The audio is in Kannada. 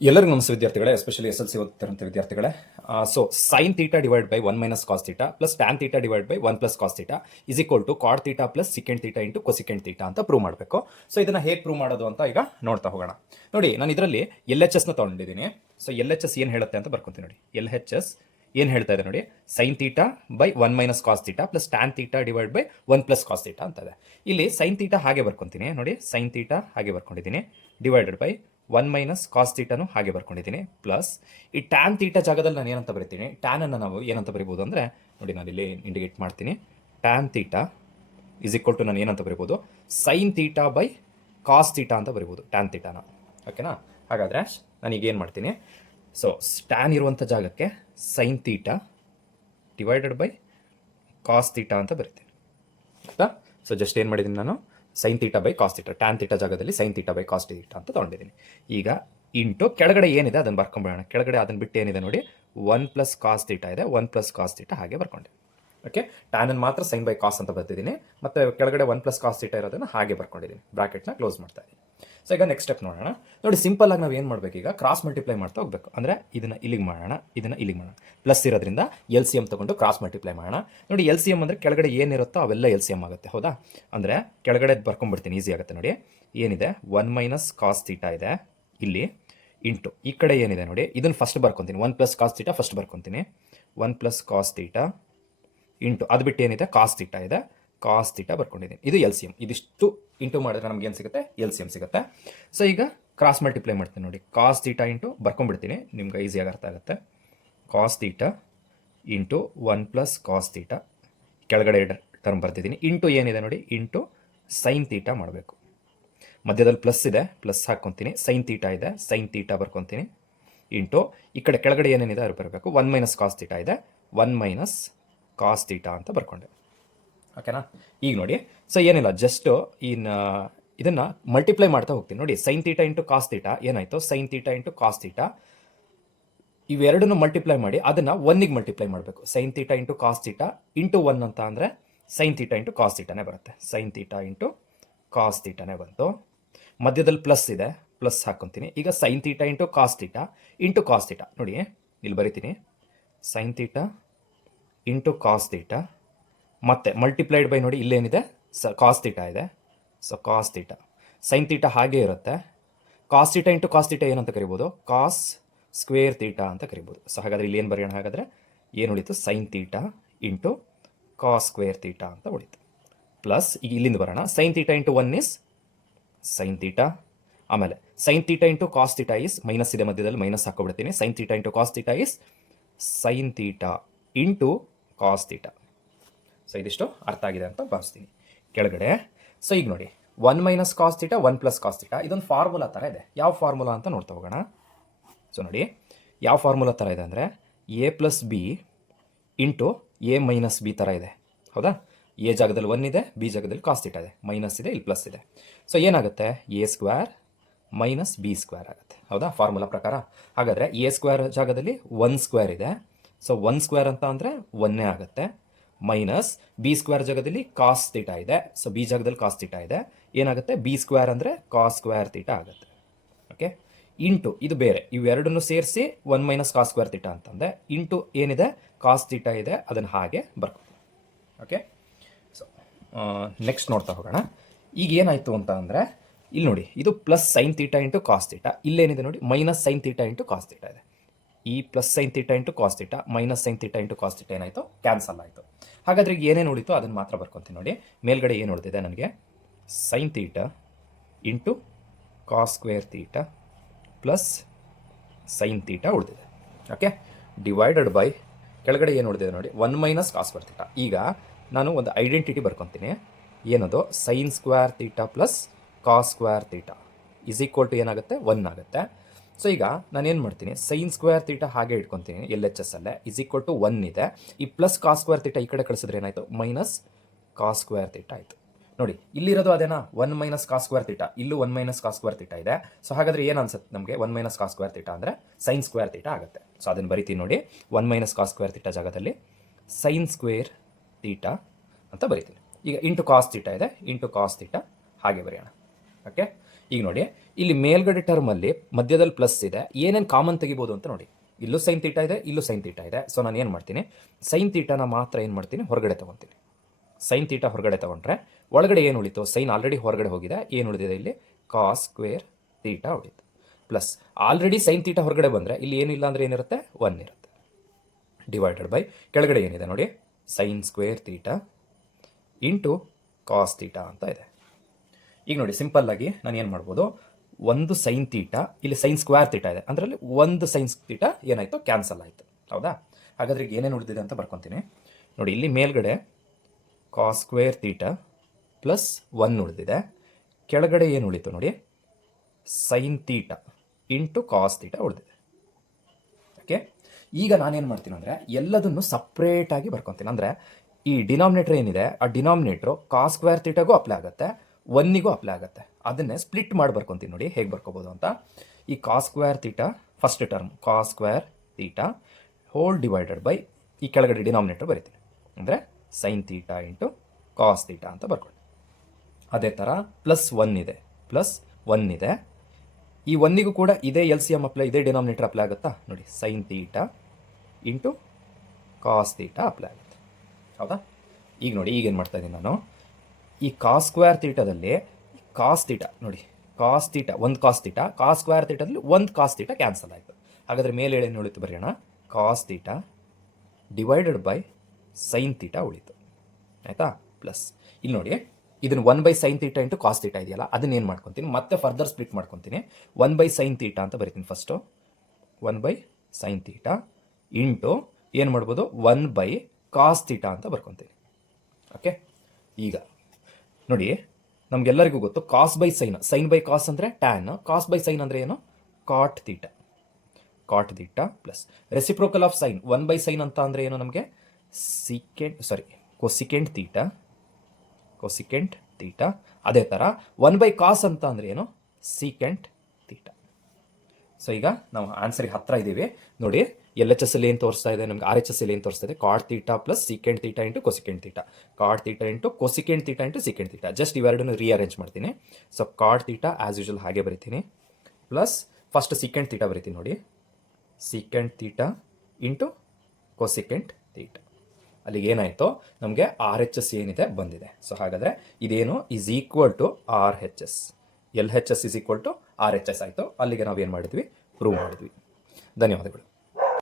ಎಲ್ಲರಿಗೂ ನಮಸ್ತೆ ವಿದ್ಯಾರ್ಥಿಗಳೇ, ಎಸ್ಪೆಷಲಿ ಎಸ್ ಎಲ್ ಸಿ ಓದ್ತಿರೋಂಥ ವಿದ್ಯಾರ್ಥಿಗಳೇ. So sine theta divide by 1 minus cos theta plus tan theta divide by 1 plus cos theta is equal to cot theta plus secant theta into cosecant theta ಅಂತ ಪ್ರೂವ್ ಮಾಡಬೇಕು. ಸೊ ಇದನ್ನ ಹೇಗೆ ಪ್ರೂವ್ ಮಾಡೋದು ಅಂತ ಈಗ ನೋಡ್ತಾ ಹೋಗೋಣ. ನೋಡಿ, ನಾನು ಇದರಲ್ಲಿ ಎಲ್ ಎಚ್ ಎಸ್ನ ತೊಗೊಂಡಿದ್ದೀನಿ. ಸೊ ಎಲ್ ಎಚ್ ಎಸ್ ಏನು ಹೇಳುತ್ತೆ ಅಂತ ಬರ್ಕೊಂತೀನಿ ನೋಡಿ. ಎಲ್ ಎಚ್ ಎಸ್ ಏನು ಹೇಳ್ತಾ ಇದೆ ನೋಡಿ, sine theta by 1 minus cos theta plus tan theta divide by 1 plus cos theta ಅಂತ ಇದೆ. ಇಲ್ಲಿ ಸೈನ್ ತೀಟಾ ಹಾಗೆ ಬರ್ಕೊಂತೀನಿ ನೋಡಿ, ಸೈನ್ ತೀಟಾ ಹಾಗೆ ಬರ್ಕೊಂಡಿದ್ದೀನಿ, ಡಿವೈಡೆಡ್ ಬೈ 1 ಮೈನಸ್ ಕಾಸ್ ತೀಟಾನು ಹಾಗೆ ಬರ್ಕೊಂಡಿದ್ದೀನಿ, ಪ್ಲಸ್ ಈ ಟ್ಯಾನ್ ತೀಟಾ ಜಾಗದಲ್ಲಿ ನಾನು ಏನಂತ ಬರಿತೀನಿ, ಟ್ಯಾನನ್ನು ನಾವು ಏನಂತ ಬರಿಬೋದು ಅಂದರೆ ನೋಡಿ, ನಾನು ಇಲ್ಲಿ ಇಂಡಿಕೇಟ್ ಮಾಡ್ತೀನಿ. Tan theta is equal to ನಾನು ಏನಂತ ಬರಿಬೋದು, sine theta by cos theta ಅಂತ ಬರಿಬೋದು, ಟ್ಯಾನ್ ತೀಟಾನ. ಓಕೆನಾ? ಹಾಗಾದರೆ ನಾನೀಗ ಏನು ಮಾಡ್ತೀನಿ, ಸೊ ಟ್ಯಾನ್ ಇರುವಂಥ ಜಾಗಕ್ಕೆ sine theta divided by cos theta ಅಂತ ಬರಿತೀನಿ. ಆಯಿತಾ? ಸೊ ಜಸ್ಟ್ ಏನು ಮಾಡಿದ್ದೀನಿ ನಾನು, sine theta by cos theta, tan theta ಜಾಗದಲ್ಲಿ sine theta by cos theta ಅಂತ ತೊಗೊಂಡಿದ್ದೀನಿ. ಈಗ ಇಂಟು ಕೆಳಗಡೆ ಏನಿದೆ ಅದನ್ನು ಬರ್ಕೊಂಬಿಡೋಣ. ಕೆಳಗಡೆ ಅದನ್ನು ಬಿಟ್ಟು ಏನಿದೆ ನೋಡಿ, 1 ಪ್ಲಸ್ ಕಾಸ್ ತೀಟಾ ಇದೆ, 1 ಪ್ಲಸ್ ಕಾಸ್ ತೀಟಾ ಹಾಗೆ ಬರ್ಕೊಂಡೆ. ಓಕೆ, ಟ್ಯಾನನ್ನು ಮಾತ್ರ ಸೈನ್ ಬೈ ಕಾಸ್ ಅಂತ ಬರ್ತಿದ್ದೀನಿ, ಮತ್ತು ಕೆಳಗಡೆ 1 ಪ್ಲಸ್ ಕಾಸ್ ತೀಟಾ ಇರೋದನ್ನು ಹಾಗೆ ಬರ್ಕೊಂಡಿದ್ದೀನಿ. ಬ್ರಾಕೆಟ್ನ ಕ್ಲೋಸ್ ಮಾಡ್ತಾ ಇದ್ದೀನಿ. ಸೊ ಈಗ ನೆಕ್ಸ್ಟ್ ಸ್ಟೆಪ್ ನೋಡೋಣ. ನೋಡಿ, ಸಿಂಪಲ್ ಆಗಿ ನಾವು ಏನು ಮಾಡಬೇಕು, ಈಗ ಕ್ರಾಸ್ ಮಲ್ಟಿಪ್ಲೈ ಮಾಡ್ತಾ ಹೋಗಬೇಕು. ಅಂದರೆ ಇದನ್ನು ಇಲ್ಲಿಗೆ ಮಾಡೋಣ, ಇದನ್ನು ಇಲ್ಲಿಗೆ ಮಾಡೋಣ. ಪ್ಲಸ್ ಇರೋದ್ರಿಂದ ಎಲ್ ಸಿ ಎಮ್ ತೊಗೊಂಡು ಕ್ರಾಸ್ ಮಲ್ಟಿಪ್ಲೈ ಮಾಡೋಣ. ನೋಡಿ, ಎಲ್ ಸಿ ಎಮ್ ಅಂದರೆ ಕೆಳಗಡೆ ಏನಿರುತ್ತೋ ಅವೆಲ್ಲ ಎಲ್ ಸಿ ಎಮ್ ಆಗುತ್ತೆ. ಹೌದಾ? ಅಂದರೆ ಕೆಳಗಡೆ ಬರ್ಕೊಂಡ್ಬಿಡ್ತೀನಿ, ಈಸಿ ಆಗುತ್ತೆ ನೋಡಿ. ಏನಿದೆ, 1 ಮೈನಸ್ ಕಾಸ್ ತೀಟಾ ಇದೆ ಇಲ್ಲಿ, ಇಂಟು ಈ ಕಡೆ ಏನಿದೆ ನೋಡಿ, ಇದನ್ನು ಫಸ್ಟ್ ಬರ್ಕೊತೀನಿ. 1 ಪ್ಲಸ್ ಕಾಸ್ ತೀಟಾ ಫಸ್ಟ್ ಬರ್ಕೊತೀನಿ. 1 ಪ್ಲಸ್ ಕಾಸ್ ತೀಟಾ ಇಂಟು ಅದು ಬಿಟ್ಟು ಏನಿದೆ, ಕಾಸ್ ತೀಟಾ ಇದೆ, ಕಾಸ್ ತೀಟಾ ಬರ್ಕೊಂಡಿದ್ದೀನಿ. ಇದು ಎಲ್ ಸಿ ಎಮ್. ಇದಿಷ್ಟು ಇಂಟು ಮಾಡಿದ್ರೆ ನಮ್ಗೆ ಏನು ಸಿಗುತ್ತೆ, ಎಲ್ ಸಿ ಎಮ್ ಸಿಗುತ್ತೆ. ಸೊ ಈಗ ಕ್ರಾಸ್ ಮಲ್ಟಿಪ್ಲೈ ಮಾಡ್ತೀನಿ ನೋಡಿ. ಕಾಸ್ ತೀಟಾ ಇಂಟು ಬರ್ಕೊಂಡ್ಬಿಡ್ತೀನಿ, ನಿಮ್ಗೆ ಈಸಿಯಾಗಿ ಅರ್ಥ ಆಗುತ್ತೆ. Cos theta into 1 plus cos theta, ಕೆಳಗಡೆ ಟರ್ಮ್ ಬರ್ತಿದ್ದೀನಿ, ಇಂಟು ಏನಿದೆ ನೋಡಿ, ಇಂಟು ಸೈನ್ ತೀಟಾ ಮಾಡಬೇಕು. ಮಧ್ಯದಲ್ಲಿ ಪ್ಲಸ್ ಇದೆ, ಪ್ಲಸ್ ಹಾಕ್ಕೊತೀನಿ. ಸೈನ್ ತೀಟಾ ಇದೆ, ಸೈನ್ ತೀಟಾ ಬರ್ಕೊತೀನಿ, ಇಂಟು ಈ ಕಡೆ ಕೆಳಗಡೆ ಏನೇನಿದೆ ಅದು ಬರಬೇಕು. 1 ಮೈನಸ್ ಕಾಸ್ ತೀಟಾ ಇದೆ, 1 ಮೈನಸ್ ಕಾಸ್ ತೀಟಾ ಅಂತ ಬರ್ಕೊಂಡೆ. ಓಕೆನಾ? ಈಗ ನೋಡಿ, ಸೊ ಏನಿಲ್ಲ, ಜಸ್ಟ್ ಇದನ್ನು ಮಲ್ಟಿಪ್ಲೈ ಮಾಡ್ತಾ ಹೋಗ್ತೀನಿ ನೋಡಿ. Sine theta into cos theta ಏನಾಯಿತು, sine theta into cos theta, ಇವೆರಡನ್ನು ಮಲ್ಟಿಪ್ಲೈ ಮಾಡಿ ಅದನ್ನು 1ಗೆ ಮಲ್ಟಿಪ್ಲೈ ಮಾಡಬೇಕು. Sine theta into cos theta into 1 ಅಂತ ಅಂದರೆ ಸೈನ್ ತೀಟಾ ಇಂಟು ಕಾಸ್ ತೀಟಾನೇ ಬರುತ್ತೆ. ಸೈನ್ ತೀಟಾ ಇಂಟು ಕಾಸ್ ತೀಟಾನೇ ಬಂತು. ಮಧ್ಯದಲ್ಲಿ ಪ್ಲಸ್ ಇದೆ, ಪ್ಲಸ್ ಹಾಕ್ಕೊತೀನಿ. ಈಗ sine theta into cos theta ನೋಡಿ, ಇಲ್ಲಿ ಬರಿತೀನಿ. Sine theta into cos theta ಮತ್ತೆ ಮಲ್ಟಿಪ್ಲೈಡ್ ಬೈ ನೋಡಿ, ಇಲ್ಲೇನಿದೆ, ಕಾಸ್ ತೀಟಾ ಇದೆ. So cos theta, sine theta ಹಾಗೇ ಇರುತ್ತೆ. Cos theta into cos theta ಏನಂತ ಕರಿಬೋದು, ಕಾಸ್ ಸ್ಕ್ವೇರ್ ತೀಟಾ ಅಂತ ಕರಿಬೋದು. ಸೊ ಹಾಗಾದರೆ ಇಲ್ಲಿ ಏನು ಬರೆಯೋಣ, ಹಾಗಾದರೆ ಏನು ಉಳಿತು, sine theta into cos square theta ಅಂತ ಉಳಿತು. ಪ್ಲಸ್ ಈಗ ಇಲ್ಲಿಂದ ಬರೋಣ, sine theta into 1 is sine theta, ಆಮೇಲೆ sine theta into cos theta is, minus ಇದೆ ಮಧ್ಯದಲ್ಲಿ, ಮೈನಸ್ ಹಾಕೊಬಿಡ್ತೀನಿ. Sine theta into cos theta is sine theta into cos theta. So ಇದಿಷ್ಟು ಅರ್ಥ ಆಗಿದೆ ಅಂತ ಭಾವಿಸ್ತೀನಿ. ಕೆಳಗಡೆ ಸೊ ಈಗ ನೋಡಿ, 1 minus cos theta 1 plus cos theta, ಇದೊಂದು ಫಾರ್ಮುಲಾ ಥರ ಇದೆ. ಯಾವ ಫಾರ್ಮುಲಾ ಅಂತ ನೋಡ್ತಾ ಹೋಗೋಣ. ಸೊ ನೋಡಿ, ಯಾವ ಫಾರ್ಮುಲಾ ಥರ ಇದೆ ಅಂದರೆ A plus B into A minus B ಥರ ಇದೆ. ಹೌದಾ? ಎ ಜಾಗದಲ್ಲಿ 1 ಇದೆ, ಬಿ ಜಾಗದಲ್ಲಿ ಕಾಸ್ ತೀಟಾ ಇದೆ, ಮೈನಸ್ ಇದೆ, ಇಲ್ಲಿ ಪ್ಲಸ್ ಇದೆ. ಸೊ ಏನಾಗುತ್ತೆ, A square minus B square ಆಗುತ್ತೆ. ಹೌದಾ? ಫಾರ್ಮುಲಾ ಪ್ರಕಾರ. ಹಾಗಾದರೆ ಎ ಸ್ಕ್ವೇರ್ ಜಾಗದಲ್ಲಿ 1 ಸ್ಕ್ವೇರ್ ಇದೆ. ಸೊ 1 ಸ್ಕ್ವೇರ್ ಅಂತ ಅಂದರೆ 1 ಆಗುತ್ತೆ, ಮೈನಸ್ ಬಿ ಸ್ಕ್ವೇರ್ ಜಾಗದಲ್ಲಿ ಕಾಸ್ ತೀಟಾ ಇದೆ. ಸೊ ಬಿ ಜಾಗದಲ್ಲಿ ಕಾಸ್ ತೀಟಾ ಇದೆ, ಏನಾಗುತ್ತೆ, ಬಿ ಸ್ಕ್ವೇರ್ ಅಂದರೆ ಕಾಸ್ ಸ್ಕ್ವೇರ್ ತೀಟಾ ಆಗುತ್ತೆ. ಓಕೆ, ಇಂಟು ಇದು ಬೇರೆ, ಇವೆರಡನ್ನು ಸೇರಿಸಿ 1 ಮೈನಸ್ ಕಾಸ್ ಸ್ಕ್ವೇರ್ ತೀಟಾ ಅಂತಂದೆ, ಇಂಟು ಏನಿದೆ, ಕಾಸ್ ತೀಟಾ ಇದೆ, ಅದನ್ನು ಹಾಗೆ ಬರ್ಕೊತೀನಿ. ಓಕೆ, ಸೊ ನೆಕ್ಸ್ಟ್ ನೋಡ್ತಾ ಹೋಗೋಣ. ಈಗ ಏನಾಯಿತು ಅಂತ ಅಂದರೆ, ಇಲ್ಲಿ ನೋಡಿ, ಇದು plus sine theta into cos theta, ಇಲ್ಲೇನಿದೆ ನೋಡಿ, minus sine theta into cos theta ಇದೆ. ಈ plus sine theta into cos theta minus sine theta into cos theta ಏನಾಯಿತು, ಕ್ಯಾನ್ಸಲ್ ಆಯಿತು. ಹಾಗಾದರೆ ಈಗ ಏನೇನು ಉಳಿತು ಅದನ್ನು ಮಾತ್ರ ಬರ್ಕೊತೀನಿ ನೋಡಿ. ಮೇಲ್ಗಡೆ ಏನು ಉಳಿದಿದೆ ನನಗೆ, sine theta into cos square theta plus sine theta ಉಳಿದಿದೆ. ಓಕೆ, ಡಿವೈಡೆಡ್ ಬೈ ಕೆಳಗಡೆ ಏನು ಉಳಿದಿದೆ ನೋಡಿ, 1 ಮೈನಸ್ ಕಾಸ್ ಸ್ಕ್ವೇರ್ ತೀಟಾ. ಈಗ ನಾನು ಒಂದು ಐಡೆಂಟಿಟಿ ಬರ್ಕೊತೀನಿ, ಏನದು, sine square theta plus cos square theta is equal to ಏನಾಗುತ್ತೆ, 1 ಆಗುತ್ತೆ. ಸೊ ಈಗ ನಾನೇನು ಮಾಡ್ತೀನಿ, ಸೈನ್ ಸ್ಕ್ವೇರ್ ತೀಟಾ ಹಾಗೆ ಇಟ್ಕೊತೀನಿ, ಎಲ್ ಎಚ್ ಎಸ್ ಅಲ್ಲೇ, ಇಸ್ ಈಕ್ವಲ್ ಟು 1 ಇದೆ. ಈ ಪ್ಲಸ್ ಕಾಸ್ ಸ್ಕ್ವೇರ್ ತೀಟಾ ಈ ಕಡೆ ಕಳಿಸಿದ್ರೆ ಏನಾಯಿತು, ಮೈನಸ್ ಕಾಸ್ ಸ್ಕ್ವೇರ್ ತೀಟಾ ಆಯಿತು. ನೋಡಿ, ಇಲ್ಲಿರೋದು ಅದೇನಾ, 1 ಮೈನಸ್ ಕಾಸ್ ಸ್ಕ್ವೇರ್ ತೀಟಾ, ಇಲ್ಲೂ 1 ಮೈನಸ್ ಕಾಸ್ ಸ್ಕ್ವೇರ್ ತೀಟಾ ಇದೆ. ಸೊ ಹಾಗಾದರೆ ಏನು ಅನ್ಸುತ್ತೆ ನಮಗೆ, 1 ಮೈನಸ್ ಕಾಸ್ ಸ್ಕ್ವೇರ್ ತೀಟಾ ಅಂದರೆ ಸೈನ್ ಸ್ಕ್ವೇರ್ ತೀಟಾ ಆಗುತ್ತೆ. ಸೊ ಅದನ್ನು ಬರಿತೀನಿ ನೋಡಿ, 1 ಮೈನಸ್ ಕಾಸ್ ಸ್ಕ್ವೇರ್ ತೀಟಾ ಜಾಗದಲ್ಲಿ ಸೈನ್ ಸ್ಕ್ವೇರ್ ತೀಟಾ ಅಂತ ಬರಿತೀನಿ. ಈಗ ಇಂಟು ಕಾಸ್ ತೀಟಾ ಇದೆ, ಇಂಟು ಕಾಸ್ ತೀಟಾ ಹಾಗೆ ಬರೆಯೋಣ. ಓಕೆ, ಈಗ ನೋಡಿ ಇಲ್ಲಿ ಮೇಲ್ಗಡೆ ಟರ್ಮಲ್ಲಿ ಮಧ್ಯದಲ್ಲಿ ಪ್ಲಸ್ ಇದೆ, ಏನೇನು ಕಾಮನ್ ತೆಗಿಬೋದು ಅಂತ ನೋಡಿ. ಇಲ್ಲೂ ಸೈನ್ ತೀಟ ಇದೆ, ಇಲ್ಲೂ ಸೈನ್ ತೀಟ ಇದೆ. ಸೊ ನಾನು ಏನು ಮಾಡ್ತೀನಿ, ಸೈನ್ ತೀಟನ ಮಾತ್ರ ಏನು ಮಾಡ್ತೀನಿ, ಹೊರಗಡೆ ತೊಗೊತೀನಿ. ಸೈನ್ ತೀಟ ಹೊರಗಡೆ ತೊಗೊಂಡ್ರೆ ಒಳಗಡೆ ಏನು ಉಳಿತು, ಸೈನ್ ಆಲ್ರೆಡಿ ಹೊರಗಡೆ ಹೋಗಿದೆ, ಏನು ಉಳಿದಿದೆ ಇಲ್ಲಿ ಕಾಸ್ ಸ್ಕ್ವೇರ್ ತೀಟ ಉಳಿತು. ಪ್ಲಸ್ ಆಲ್ರೆಡಿ ಸೈನ್ ತೀಟ ಹೊರಗಡೆ ಬಂದರೆ ಇಲ್ಲಿ ಏನಿಲ್ಲ ಅಂದರೆ ಏನಿರುತ್ತೆ, 1 ಇರುತ್ತೆ. ಡಿವೈಡೆಡ್ ಬೈ ಕೆಳಗಡೆ ಏನಿದೆ ನೋಡಿ, sine square theta into cos theta ಅಂತ ಇದೆ. ಈಗ ನೋಡಿ ಸಿಂಪಲ್ಲಾಗಿ ನಾನು ಏನು ಮಾಡ್ಬೋದು, ಒಂದು ಸೈನ್ ತೀಟ, ಇಲ್ಲಿ ಸೈನ್ ಸ್ಕ್ವೇರ್ ತೀಟ ಇದೆ, ಅದರಲ್ಲಿ ಒಂದು ಸೈನ್ ತೀಟ ಏನಾಯಿತು, ಕ್ಯಾನ್ಸಲ್ ಆಯಿತು. ಹೌದಾ? ಹಾಗಾದ್ರೆ ಈಗ ಏನೇನು ಉಳಿದಿದೆ ಅಂತ ಬರ್ಕೊತೀನಿ ನೋಡಿ. ಇಲ್ಲಿ ಮೇಲ್ಗಡೆ ಕಾಸ್ ಸ್ಕ್ವೇರ್ ತೀಟ ಪ್ಲಸ್ 1 ಉಳಿದಿದೆ, ಕೆಳಗಡೆ ಏನು ಉಳಿತು ನೋಡಿ, sine theta into cos theta ಉಳಿದಿದೆ. ಓಕೆ, ಈಗ ನಾನೇನು ಮಾಡ್ತೀನಿ ಅಂದರೆ ಎಲ್ಲದನ್ನು ಸಪ್ರೇಟಾಗಿ ಬರ್ಕೊತೀನಿ. ಅಂದರೆ ಈ ಡಿನಾಮಿನೇಟ್ರ್ ಏನಿದೆ, ಆ ಡಿನಾಮಿನೇಟ್ರು ಕಾಸ್ ಸ್ಕ್ವೇರ್ ತೀಟಗೂ ಅಪ್ಲೈ ಆಗುತ್ತೆ, 1ಗೂ ಅಪ್ಲೈ ಆಗುತ್ತೆ. ಅದನ್ನೇ ಸ್ಪ್ಲಿಟ್ ಮಾಡಿ ಬರ್ಕೊತೀನಿ ನೋಡಿ ಹೇಗೆ ಬರ್ಕೋಬೋದು ಅಂತ. ಈ cos square theta first term cos square theta whole divided by ಈ ಕೆಳಗಡೆ ಡಿನಾಮಿನೇಟರ್ ಬರಿತೀನಿ, ಅಂದರೆ sine theta into cos theta ಅಂತ ಬರ್ಕೊಂಡು. ಅದೇ ಥರ ಪ್ಲಸ್ 1 ಇದೆ, ಪ್ಲಸ್ 1 ಇದೆ, ಈ 1ಗೂ ಕೂಡ ಇದೇ LCM ಅಪ್ಲೈ, ಇದೇ ಡಿನಾಮಿನೇಟರ್ ಅಪ್ಲೈ ಆಗುತ್ತಾ ನೋಡಿ, sine theta into cos theta apply ಆಗುತ್ತೆ. ಹೌದಾ? ಈಗ ನೋಡಿ ಈಗೇನು ಮಾಡ್ತಾ ಇದ್ದೀನಿ ನಾನು, ಈ ಕಾಸ್ ಸ್ಕ್ವೇರ್ ತೀಟದಲ್ಲಿ ಕಾಸ್ ತೀಟ ನೋಡಿ, ಕಾಸ್ ತೀಟ ಒಂದು ಕಾಸ್ ತೀಟ, ಕಾಸ್ ಸ್ಕ್ವೇರ್ ತೀಟದಲ್ಲಿ ಒಂದು ಕಾಸ್ ತೀಟ ಕ್ಯಾನ್ಸಲ್ ಆಯಿತು. ಹಾಗಾದರೆ ಮೇಲೆ ಏನು ಉಳಿತು ಬರೆಯೋಣ, cos theta divided by sine theta ಉಳಿತು. ಆಯಿತಾ? ಪ್ಲಸ್ ಇಲ್ಲಿ ನೋಡಿ ಇದನ್ನು 1/sin theta into cos theta ಇದೆಯಲ್ಲ, ಅದನ್ನೇನು ಮಾಡ್ಕೊತೀನಿ, ಮತ್ತೆ ಫರ್ದರ್ ಸ್ಪ್ಲಿಟ್ ಮಾಡ್ಕೊತೀನಿ. 1/sin ತೀಟ ಅಂತ ಬರಿತೀನಿ ಫಸ್ಟು, 1/sin ತೀಟ ಇಂಟು ಏನು ಮಾಡ್ಬೋದು, 1/cos ತೀಟ ಅಂತ ಬರ್ಕೊತೀನಿ. ಓಕೆ, ಈಗ ನೋಡಿ ನಮಗೆಲ್ಲರಿಗೂ ಗೊತ್ತು cos by sine, sine by cos ಅಂದರೆ ಟ್ಯಾನ್, ಕಾಸ್ ಬೈ ಸೈನ್ ಅಂದರೆ ಏನು, cot theta. Cot theta plus reciprocal of sine 1/sin ಅಂತ ಅಂದರೆ ಏನು ನಮಗೆ, ಕೊಸಿಕೆಂಟ್ ತೀಟ, ಕೊಸಿಕೆಂಟ್ ತೀಟ. ಅದೇ ಥರ 1/cos ಅಂತ ಅಂದರೆ ಏನು, ಸೀಕೆಂಟ್ ತೀಟ. ಸೊ ಈಗ ನಾವು ಆನ್ಸರ್ಗೆ ಹತ್ರ ಇದ್ದೀವಿ ನೋಡಿ. LHS ಅಲ್ಲಿ ಏನು ತೋರಿಸ್ತಾ ಇದೆ ನಮಗೆ, RHS ಅಲ್ಲಿ ಏನು ತೋರಿಸ್ತಾ ಇದೆ, cot theta plus secant theta into cosecant theta, cot theta into cosecant theta into secant theta. Just ಇವೆರಡನ್ನು ರೀಅರೇಂಜ್ ಮಾಡ್ತೀನಿ. So cot theta as usual ಹಾಗೆ ಬರಿತೀನಿ, ಪ್ಲಸ್ ಫಸ್ಟ್ ಸೀಕೆಂಟ್ ತೀಟ ಬರಿತೀನಿ ನೋಡಿ, secant theta into cosecant theta. ಅಲ್ಲಿಗೆ ಏನಾಯಿತು ನಮಗೆ RHS ಏನಿದೆ ಬಂದಿದೆ. ಸೊ ಹಾಗಾದರೆ ಇದೇನು is equal to RHS, LHS is equal to RHS ಆಯಿತು. ಅಲ್ಲಿಗೆ ನಾವೇನು ಮಾಡಿದ್ವಿ, ಪ್ರೂವ್ ಮಾಡಿದ್ವಿ. ಧನ್ಯವಾದಗಳು.